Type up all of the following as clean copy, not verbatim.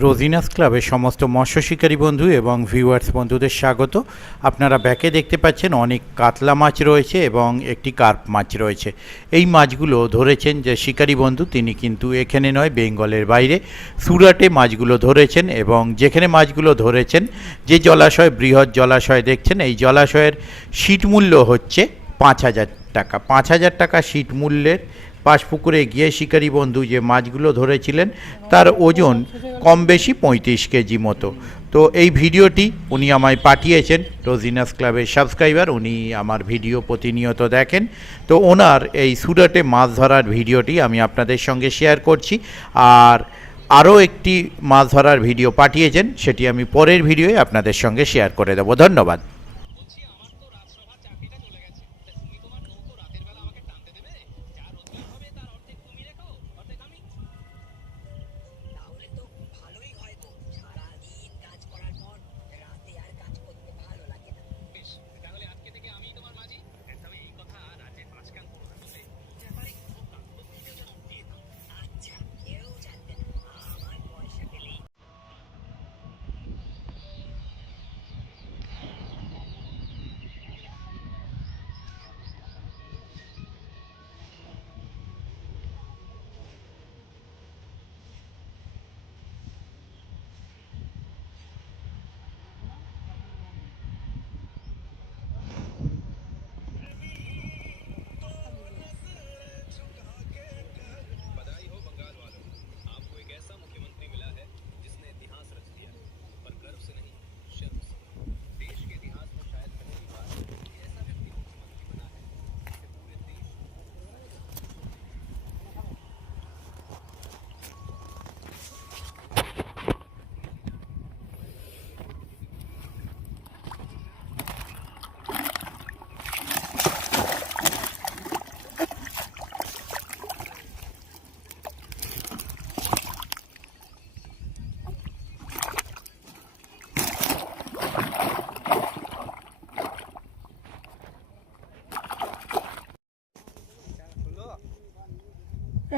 রোজিনাস ক্লাবের সমস্ত মৎস্য শিকারী বন্ধু এবং ভিউয়ার্স বন্ধুদের স্বাগত। আপনারা ব্যাকে দেখতে পাচ্ছেন অনেক কাতলা মাছ রয়েছে এবং একটি কার্প মাছ রয়েছে। এই মাছগুলো ধরেছেন যে শিকারী বন্ধু, তিনি কিন্তু এখানে নয়, বেঙ্গলের বাইরে সুরাটে মাছগুলো ধরেছেন। এবং যেখানে মাছগুলো ধরেছেন, যে জলাশয়, বৃহৎ জলাশয় দেখছেন, এই জলাশয়ের সিট মূল্য হচ্ছে 5,000 টাকা। 5,000 টাকা সিট মূল্যের পাশপুকুরে গিয়ে শিকারী বন্ধু যে মাছগুলো ধরেছিলেন তার ওজন কম বেশি 35 কেজি মতো। তো এই ভিডিওটি উনি আমায় পাঠিয়েছেন, রোজিনাস ক্লাবের সাবস্ক্রাইবার, উনি আমার ভিডিও প্রতিনিয়ত দেখেন। তো ওনার এই সুরাটে মাছ ধরার ভিডিওটি আমি আপনাদের সঙ্গে শেয়ার করছি। আর আরও একটি মাছ ধরার ভিডিও পাঠিয়েছেন, সেটি আমি পরের ভিডিওয়ে আপনাদের সঙ্গে শেয়ার করে দেবো। ধন্যবাদ।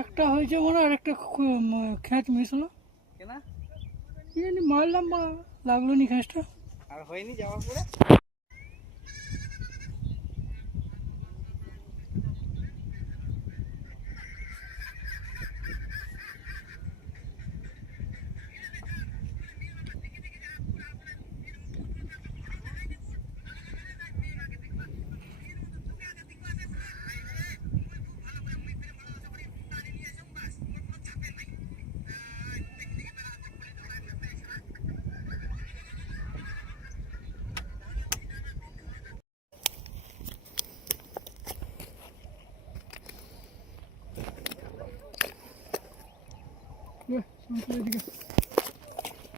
একটা হয়েছে মনে আর একটা খ্যাঁচ মিশলো কেনা কি জানি, মারলাম বা লাগলো নি খ্যাঁচটা। আর হয়নি যাওয়ার পরে। এদিকে